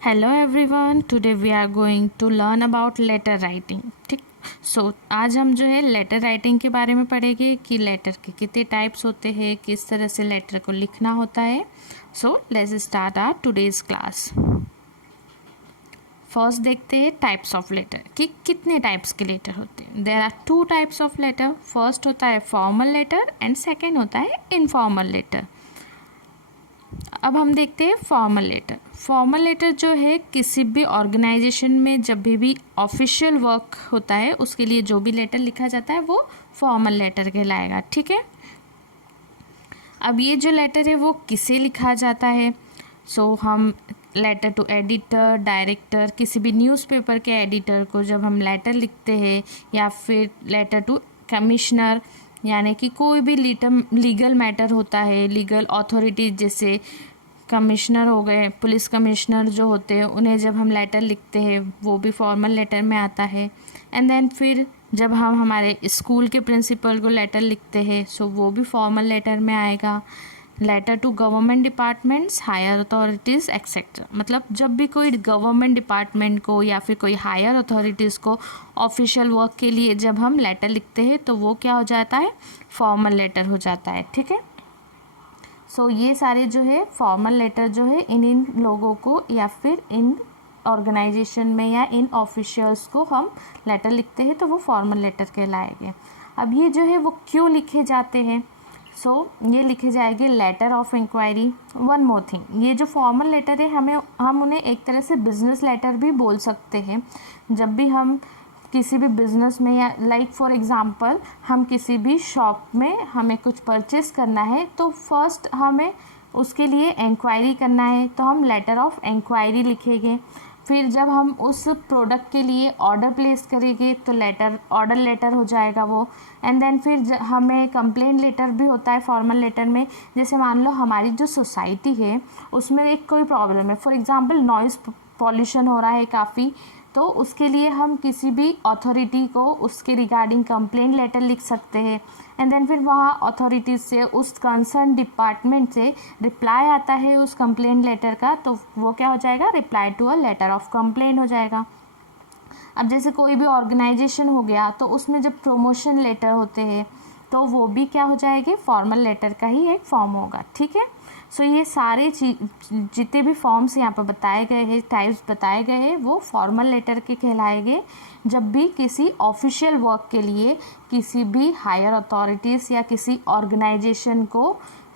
Hello everyone, today we are going to learn about letter writing. ठीक, so आज हम जो है लेटर राइटिंग के बारे में पढ़ेंगे कि लेटर के कितने टाइप्स होते हैं, किस तरह से लेटर को लिखना होता है। So let's start our today's class. First देखते हैं टाइप्स ऑफ लेटर कि कितने टाइप्स के लेटर होते हैं। There are two types of letter. First होता है फॉर्मल लेटर एंड सेकेंड होता है इनफॉर्मल लेटर। अब हम देखते हैं फॉर्मल लेटर। फॉर्मल लेटर जो है किसी भी ऑर्गेनाइजेशन में जब भी ऑफिशियल वर्क होता है उसके लिए जो भी लेटर लिखा जाता है वो फॉर्मल लेटर कहलाएगा। ठीक है, अब ये जो लेटर है वो किसे लिखा जाता है। हम लेटर टू एडिटर, डायरेक्टर, किसी भी न्यूज़पेपर के एडिटर को जब हम लेटर लिखते हैं, या फिर लेटर टू कमिश्नर, यानी कि कोई भी लीगल मैटर होता है, लीगल अथॉरिटी जैसे कमिश्नर हो गए, पुलिस कमिश्नर जो होते हैं, उन्हें जब हम लेटर लिखते हैं वो भी फॉर्मल लेटर में आता है। एंड देन फिर जब हम हमारे स्कूल के प्रिंसिपल को लेटर लिखते हैं वो भी फॉर्मल लेटर में आएगा। Letter to government departments, higher authorities etcetera, मतलब जब भी कोई गवर्नमेंट डिपार्टमेंट को या फिर कोई हायर अथॉरिटीज़ को ऑफिशियल वर्क के लिए जब हम लेटर लिखते हैं तो वो क्या हो जाता है, फॉर्मल लेटर हो जाता है। ठीक है, ये सारे जो है फॉर्मल लेटर जो है इन लोगों को या फिर इन ऑर्गेनाइजेशन में या इन ऑफिशियल्स को हम लेटर लिखते हैं तो वो फॉर्मल लेटर कहलाएंगे। अब ये जो है वो क्यों लिखे जाते हैं, ये लिखे जाएंगे letter of inquiry. One more thing, ये जो फॉर्मल लेटर है हम उन्हें एक तरह से बिजनेस लेटर भी बोल सकते हैं। जब भी हम किसी भी बिज़नेस में या लाइक फॉर एग्ज़ाम्पल हम किसी भी शॉप में हमें कुछ परचेस करना है तो फर्स्ट हमें उसके लिए इंक्वायरी करना है तो हम लेटर ऑफ इंक्वायरी लिखेंगे। फिर जब हम उस प्रोडक्ट के लिए ऑर्डर प्लेस करेंगे तो ऑर्डर लेटर हो जाएगा वो। एंड देन फिर हमें कंप्लेंट लेटर भी होता है फॉर्मल लेटर में। जैसे मान लो हमारी जो सोसाइटी है उसमें एक कोई प्रॉब्लम है, फॉर एग्ज़ाम्पल नॉइज़ पॉल्यूशन हो रहा है काफ़ी, तो उसके लिए हम किसी भी अथॉरिटी को उसके रिगार्डिंग कंप्लेंट लेटर लिख सकते हैं। एंड देन फिर वहाँ अथॉरिटीज़ से उस कंसर्न डिपार्टमेंट से रिप्लाई आता है उस कंप्लेंट लेटर का, तो वो क्या हो जाएगा, reply to a letter of complaint हो जाएगा। अब जैसे कोई भी ऑर्गेनाइजेशन हो गया तो उसमें जब प्रमोशन लेटर होते हैं तो वो भी क्या हो जाएगी, फॉर्मल लेटर का ही एक फॉर्म होगा। ठीक है, ये सारे जितने भी फॉर्म्स यहाँ पर बताए गए हैं, टाइप्स बताए गए हैं, वो फॉर्मल लेटर के कहलाएंगे जब भी किसी ऑफिशियल वर्क के लिए किसी भी हायर अथॉरिटीज़ या किसी ऑर्गेनाइजेशन को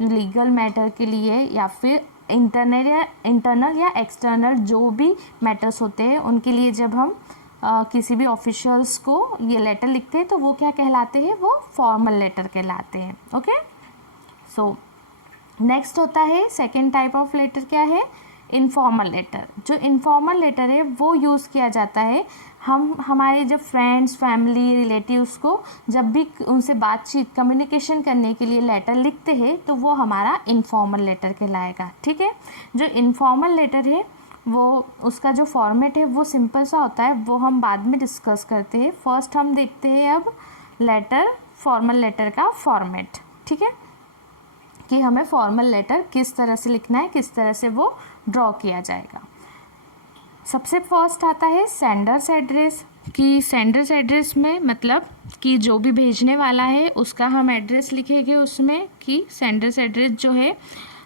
लीगल मैटर के लिए या फिर इंटरनल या एक्सटर्नल जो भी मैटर्स होते हैं उनके लिए जब हम किसी भी ऑफिशियल्स को ये लेटर लिखते हैं तो वो क्या कहलाते हैं, वो फॉर्मल लेटर कहलाते हैं। ओके, नेक्स्ट होता है सेकेंड टाइप ऑफ लेटर, क्या है, इनफॉर्मल लेटर। जो इनफॉर्मल लेटर है वो यूज़ किया जाता है हम हमारे जब फ्रेंड्स, फैमिली, रिलेटिव्स को जब भी उनसे बातचीत, कम्युनिकेशन करने के लिए लेटर लिखते हैं तो वो हमारा इनफॉर्मल लेटर कहलाएगा। ठीक है, जो इनफॉर्मल लेटर है वो उसका जो फॉर्मेट है वो सिंपल सा होता है, वो हम बाद में डिस्कस करते हैं। फर्स्ट हम देखते हैं अब फॉर्मल लेटर का फॉर्मेट। ठीक है, कि हमें फॉर्मल लेटर किस तरह से लिखना है, किस तरह से वो ड्रॉ किया जाएगा। सबसे फर्स्ट आता है सेंडर्स एड्रेस। कि सेंडर्स एड्रेस में मतलब कि जो भी भेजने वाला है उसका हम एड्रेस लिखेंगे उसमें, कि सेंडर्स एड्रेस जो है,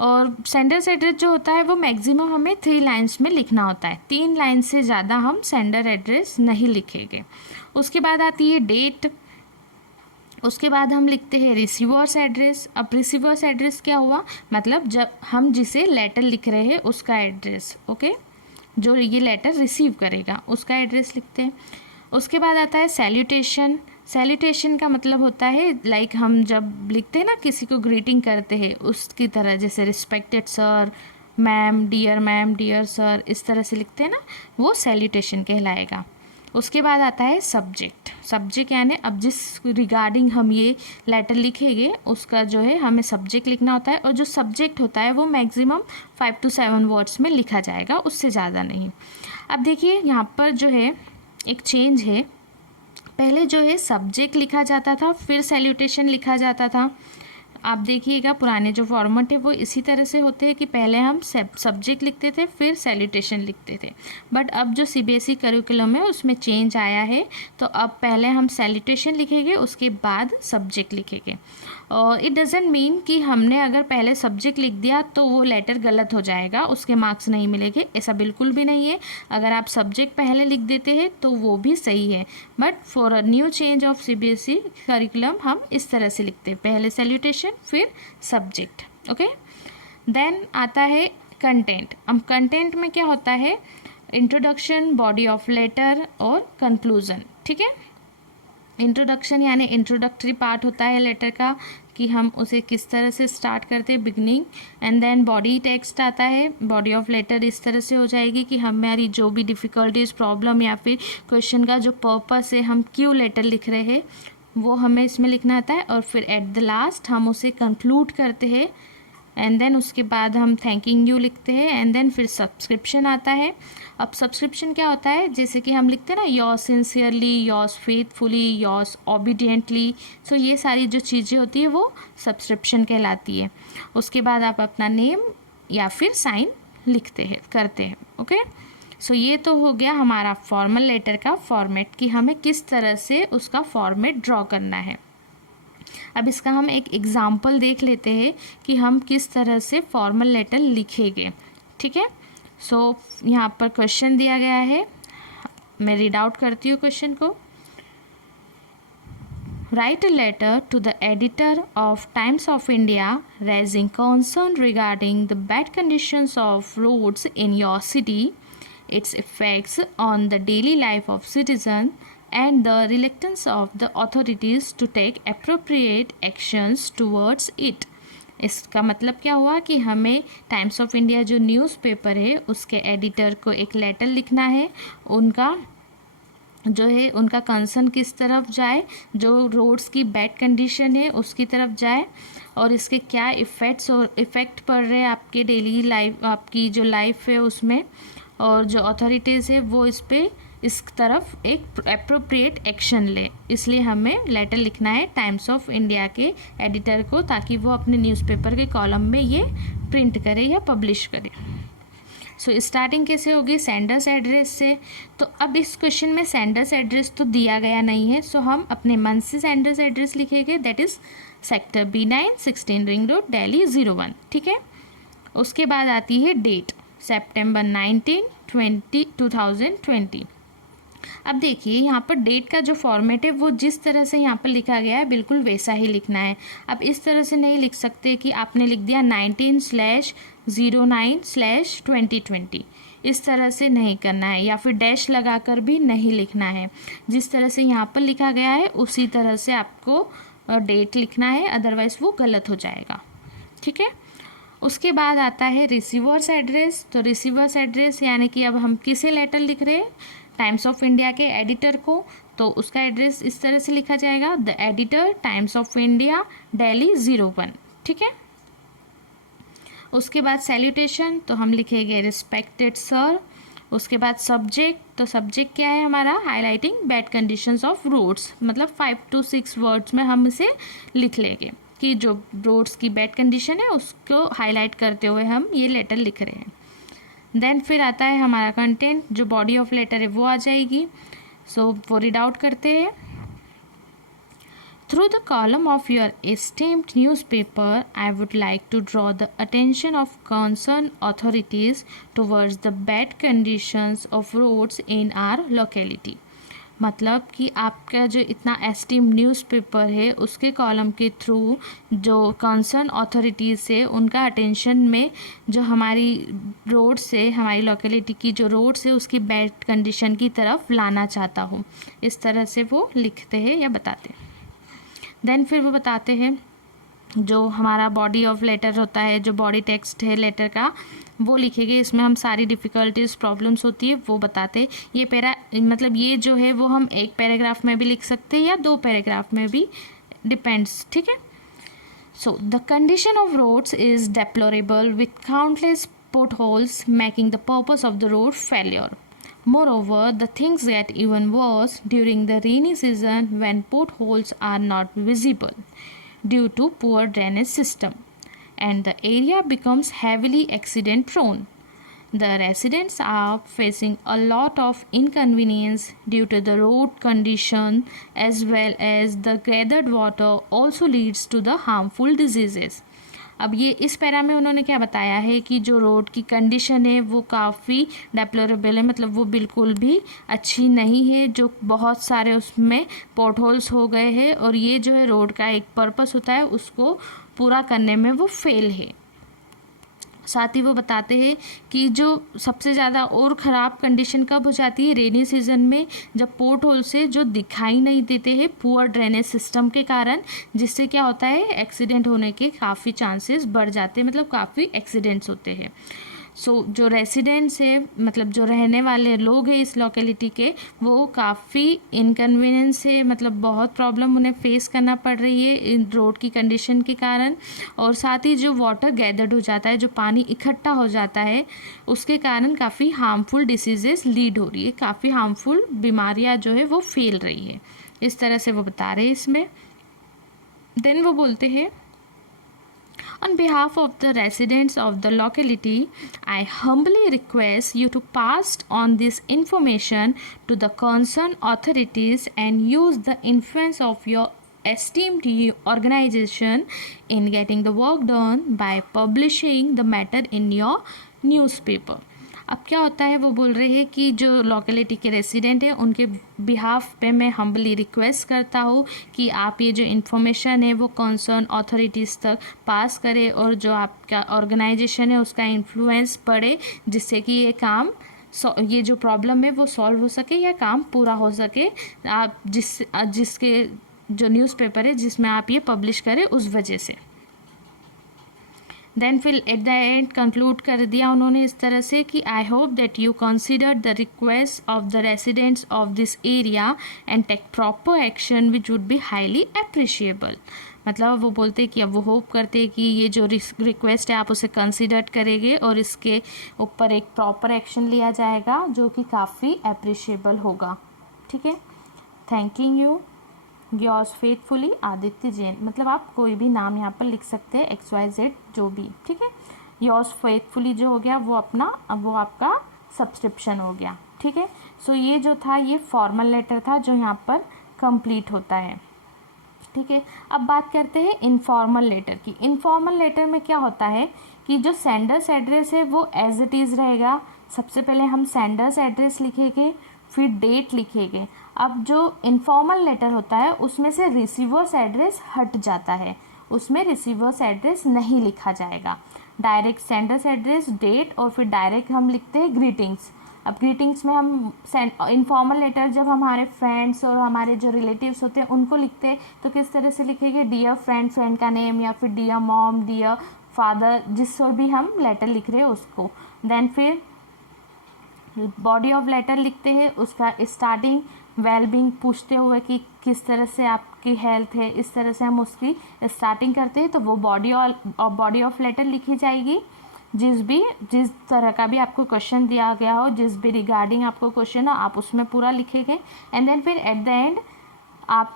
और सेंडर्स एड्रेस जो होता है वो मैक्सिमम हमें 3 लाइन्स में लिखना होता है। 3 लाइन से ज़्यादा हम सेंडर एड्रेस नहीं लिखेंगे। उसके बाद आती है डेट। उसके बाद हम लिखते हैं रिसीवर्स एड्रेस। अब रिसीवर्स एड्रेस क्या हुआ, मतलब जब हम जिसे लेटर लिख रहे हैं उसका एड्रेस, ओके, जो ये लेटर रिसीव करेगा उसका एड्रेस लिखते हैं। उसके बाद आता है सैल्यूटेशन। सैल्यूटेशन का मतलब होता है लाइक हम जब लिखते हैं ना, किसी को ग्रीटिंग करते हैं उसकी तरह, जैसे respected sir, ma'am, dear sir, इस तरह से लिखते हैं ना, वो सैल्यूटेशन कहलाएगा। उसके बाद आता है सब्जेक्ट यानी अब जिस रिगार्डिंग हम ये लेटर लिखेंगे उसका जो है हमें सब्जेक्ट लिखना होता है, और जो सब्जेक्ट होता है वो मैक्सिमम 5 to 7 वर्ड्स में लिखा जाएगा, उससे ज़्यादा नहीं। अब देखिए यहाँ पर जो है एक चेंज है, पहले जो है सब्जेक्ट लिखा जाता था फिर सैल्यूटेशन लिखा जाता था, आप देखिएगा पुराने जो फॉर्मेट है वो इसी तरह से होते हैं कि पहले हम सब्जेक्ट लिखते थे फिर सैल्यूटेशन लिखते थे, बट अब जो सीबीएसई करिकुलम है उसमें चेंज आया है, तो अब पहले हम सैल्यूटेशन लिखेंगे उसके बाद सब्जेक्ट लिखेंगे। और इट डजेंट मीन कि हमने अगर पहले सब्जेक्ट लिख दिया तो वो लेटर गलत हो जाएगा, उसके मार्क्स नहीं मिलेंगे, ऐसा बिल्कुल भी नहीं है। अगर आप सब्जेक्ट पहले लिख देते हैं तो वो भी सही है, but for a new change of CBSE curriculum हम इस तरह से लिखते हैं, पहले सैल्यूटेशन फिर सब्जेक्ट। ओके, देन आता है कंटेंट। अब कंटेंट में क्या होता है, इंट्रोडक्शन, बॉडी ऑफ लेटर और कंक्लूजन। ठीक है, इंट्रोडक्शन यानी इंट्रोडक्टरी पार्ट होता है लेटर का कि हम उसे किस तरह से स्टार्ट करते हैं, beginning, and then body text आता है। बॉडी ऑफ लेटर इस तरह से हो जाएगी कि हमारी जो भी डिफ़िकल्टीज, प्रॉब्लम या फिर क्वेश्चन का जो पर्पस है, हम क्यों लेटर लिख रहे हैं, वो हमें इसमें लिखना आता है। और फिर एट द लास्ट हम उसे कंक्लूड करते हैं, एंड देन उसके बाद हम थैंकिंग यू लिखते हैं, एंड देन फिर सब्सक्रिप्शन आता है। अब सब्सक्रिप्शन क्या होता है, जैसे कि हम लिखते हैं ना, yours sincerely, yours faithfully, yours obediently, so ये सारी जो चीज़ें होती है वो सब्सक्रिप्शन कहलाती है। उसके बाद आप अपना नेम या फिर साइन करते हैं। ओके, सो ये तो हो गया हमारा फॉर्मल लेटर का फॉर्मेट कि हमें किस तरह से उसका फॉर्मेट ड्रॉ करना है। अब इसका हम एक एग्जाम्पल देख लेते हैं कि हम किस तरह से फॉर्मल लेटर लिखेंगे। ठीक है, सो यहाँ पर क्वेश्चन दिया गया है, मैं रीड आउट करती हूँ क्वेश्चन को। Write a letter to the editor of Times of India raising concern regarding the bad conditions of roads in your city, its effects on the daily life of citizens, and the reluctance of the authorities to take appropriate actions towards it। इसका मतलब क्या हुआ कि हमें times of India जो newspaper है उसके editor को एक लेटर लिखना है, उनका जो है उनका कंसर्न किस तरफ जाए, जो रोड्स की बैड कंडीशन है उसकी तरफ जाए, और इसके क्या इफ़ेक्ट पड़ रहे हैं आपके डेली लाइफ, आपकी जो लाइफ है उसमें, और जो अथॉरिटीज़ है वो इस तरफ एक अप्रोप्रिएट एक्शन ले। इसलिए हमें लेटर लिखना है टाइम्स ऑफ इंडिया के एडिटर को, ताकि वो अपने न्यूज़पेपर के कॉलम में ये प्रिंट करे या पब्लिश करे। सो स्टार्टिंग कैसे होगी, सेंडर्स एड्रेस से। तो अब इस क्वेश्चन में सेंडर्स एड्रेस तो दिया गया नहीं है, सो हम अपने मन से सेंडर्स एड्रेस लिखेंगे, that is sector B9 16 ring road Delhi 01। ठीक है, उसके बाद आती है डेट, सितंबर 19 2020। अब देखिए यहाँ पर डेट का जो फॉर्मेट है वो जिस तरह से यहाँ पर लिखा गया है बिल्कुल वैसा ही लिखना है। अब इस तरह से नहीं लिख सकते कि आपने लिख दिया 19/09/2020, इस तरह से नहीं करना है, या फिर डैश लगाकर भी नहीं लिखना है। जिस तरह से यहाँ पर लिखा गया है उसी तरह से आपको डेट लिखना है, अदरवाइज़ वो गलत हो जाएगा। ठीक है, उसके बाद आता है रिसीवर्स एड्रेस। तो रिसीवर्स एड्रेस यानी कि अब हम किसे लेटर लिख रहे हैं, टाइम्स ऑफ इंडिया के एडिटर को, तो उसका एड्रेस इस तरह से लिखा जाएगा, the editor times of India Delhi 01। ठीक है, उसके बाद सैल्यूटेशन, तो हम लिखेंगे रिस्पेक्टेड सर। उसके बाद सब्जेक्ट, तो सब्जेक्ट क्या है हमारा, highlighting bad conditions of roads, मतलब 5 to 6 वर्ड्स में हम इसे लिख लेंगे कि जो रोड्स की बैड कंडीशन है उसको हाईलाइट करते हुए हम ये लेटर लिख रहे हैं। देन फिर आता है हमारा कंटेंट, जो बॉडी ऑफ लेटर है वो आ जाएगी। सो वो रीड आउट करते हैं। Through the column of your esteemed newspaper, I would like to draw the attention of concerned authorities towards the bad conditions of roads in our locality। मतलब कि आपका जो इतना एस्टीम न्यूज़पेपर है उसके कॉलम के थ्रू जो कंसर्न अथॉरिटीज़ है उनका अटेंशन में जो हमारी रोड्स है, हमारी लोकेलिटी की जो रोड्स है उसकी बैड कंडीशन की तरफ लाना चाहता हूँ, इस तरह से वो लिखते हैं या बताते हैं। देन फिर वो बताते हैं जो हमारा बॉडी ऑफ लेटर होता है, जो बॉडी टेक्स्ट है लेटर का वो लिखेंगे, इसमें हम सारी डिफ़िकल्टीज प्रॉब्लम्स होती है वो बताते। ये मतलब ये जो है वो हम एक पैराग्राफ में भी लिख सकते हैं या 2 पैराग्राफ में भी, डिपेंड्स। ठीक है, so the condition of roads is deplorable with countless potholes making the purpose of the road failure. Moreover, the things get even worse during the rainy season when potholes are not visible. due to poor drainage system, and the area becomes heavily accident prone. The residents are facing a lot of inconvenience due to the road condition, as well as the gathered water also leads to the harmful diseases. अब ये इस para में उन्होंने क्या बताया है कि जो रोड की कंडीशन है वो काफ़ी डेप्लोरेबल है, मतलब वो बिल्कुल भी अच्छी नहीं है, जो बहुत सारे उसमें पोर्ट होल्स हो गए हैं और ये जो है रोड का एक पर्पस होता है उसको पूरा करने में वो फेल है। साथ ही वो बताते हैं कि जो सबसे ज़्यादा और ख़राब कंडीशन कब हो जाती है, रेनी सीज़न में, जब पोर्ट होल से जो दिखाई नहीं देते हैं पुअर ड्रेनेज सिस्टम के कारण, जिससे क्या होता है एक्सीडेंट होने के काफ़ी चांसेस बढ़ जाते हैं, मतलब काफ़ी एक्सीडेंट्स होते हैं। सो जो रेसिडेंट्स है, मतलब जो रहने वाले लोग हैं इस लोकेलिटी के, वो काफ़ी इनकन्वीनियंस है, मतलब बहुत प्रॉब्लम उन्हें फेस करना पड़ रही है इन रोड की कंडीशन के कारण। और साथ ही जो वाटर गैदर्ड हो जाता है, जो पानी इकट्ठा हो जाता है, उसके कारण काफ़ी हार्मफुल डिसीजेस लीड हो रही है, काफ़ी हार्मफुल बीमारियाँ जो है वो फैल रही है। इस तरह से वो बता रहे हैं इसमें। देन वो बोलते हैं, On behalf of the residents of the locality, I humbly request you to pass on this information to the concerned authorities and use the influence of your esteemed organization in getting the work done by publishing the matter in your newspaper. अब क्या होता है, वो बोल रहे हैं कि जो लोकेलिटी के रेसिडेंट हैं उनके बिहाफ पे मैं हम्बली रिक्वेस्ट करता हूँ कि आप ये जो इन्फॉर्मेशन है वो कंसर्न अथॉरिटीज़ तक पास करें और जो आपका ऑर्गेनाइजेशन है उसका इन्फ्लुएंस पड़े, जिससे कि ये काम ये जो प्रॉब्लम है वो सॉल्व हो सके या काम पूरा हो सके। आप जिसके जो न्यूज़पेपर है जिसमें आप ये पब्लिश करें उस वजह से। देन फिर एट द एंड कंक्लूड कर दिया उन्होंने इस तरह से कि I hope that you consider the request of the residents of this area and take proper action which would be highly appreciable. मतलब वो बोलते कि अब वो होप करते कि ये जो रिक्वेस्ट है आप उसे कंसिडर करेंगे और इसके ऊपर एक प्रॉपर एक्शन लिया जाएगा जो कि काफ़ी अप्रिशिएबल होगा। ठीक है, thanking you, yours faithfully Aditya Jain. मतलब आप कोई भी नाम यहाँ पर लिख सकते हैं, XYZ जो भी। ठीक है, योर्स फेथफुली जो हो गया वो अपना, अब वो आपका सब्सक्रिप्शन हो गया। ठीक है, सो ये जो था ये फॉर्मल लेटर था जो यहाँ पर कंप्लीट होता है। ठीक है, अब बात करते हैं इनफॉर्मल लेटर की। इनफॉर्मल लेटर में क्या होता है कि जो सेंडर्स एड्रेस है वो एज इट इज़ रहेगा। सबसे पहले हम सेंडर्स एड्रेस लिखेंगे, फिर डेट लिखेंगे। अब जो इनफॉर्मल लेटर होता है उसमें से रिसीवर्स एड्रेस हट जाता है, उसमें रिसीवर्स एड्रेस नहीं लिखा जाएगा। डायरेक्ट सेंडर्स एड्रेस, डेट और फिर डायरेक्ट हम लिखते हैं ग्रीटिंग्स। अब ग्रीटिंग्स में हम इनफॉर्मल लेटर जब हमारे फ्रेंड्स और हमारे जो रिलेटिव्स होते हैं उनको लिखते हैं तो किस तरह से लिखेंगे, डियर फ्रेंड, फ्रेंड का नेम, या फिर डियर मॉम, डियर फादर, जिससे भी हम लेटर लिख रहे हैं उसको। देन फिर बॉडी ऑफ लेटर लिखते हैं, उसका स्टार्टिंग वेलबींग पूछते हुए कि किस तरह से आपकी हेल्थ है, इस तरह से हम उसकी स्टार्टिंग करते हैं, तो वो बॉडी ऑफ लेटर लिखी जाएगी। जिस तरह का भी आपको क्वेश्चन दिया गया हो, जिस भी रिगार्डिंग आपको क्वेश्चन हो, आप उसमें पूरा लिखेंगे। एंड देन फिर एट द एंड आप,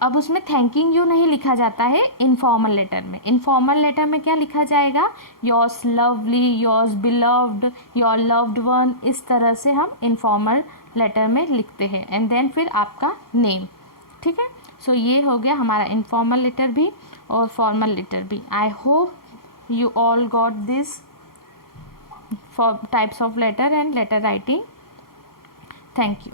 अब उसमें थैंकिंग यू नहीं लिखा जाता है इनफॉर्मल लेटर में। इनफॉर्मल लेटर में क्या लिखा जाएगा, yours lovely, yours beloved, your loved one, इस तरह से हम इनफॉर्मल लेटर में लिखते हैं। एंड देन फिर आपका नेम। ठीक है, सो ये हो गया हमारा इनफॉर्मल लेटर भी और फॉर्मल लेटर भी। I hope you all got this for types of letter and letter writing. Thank you.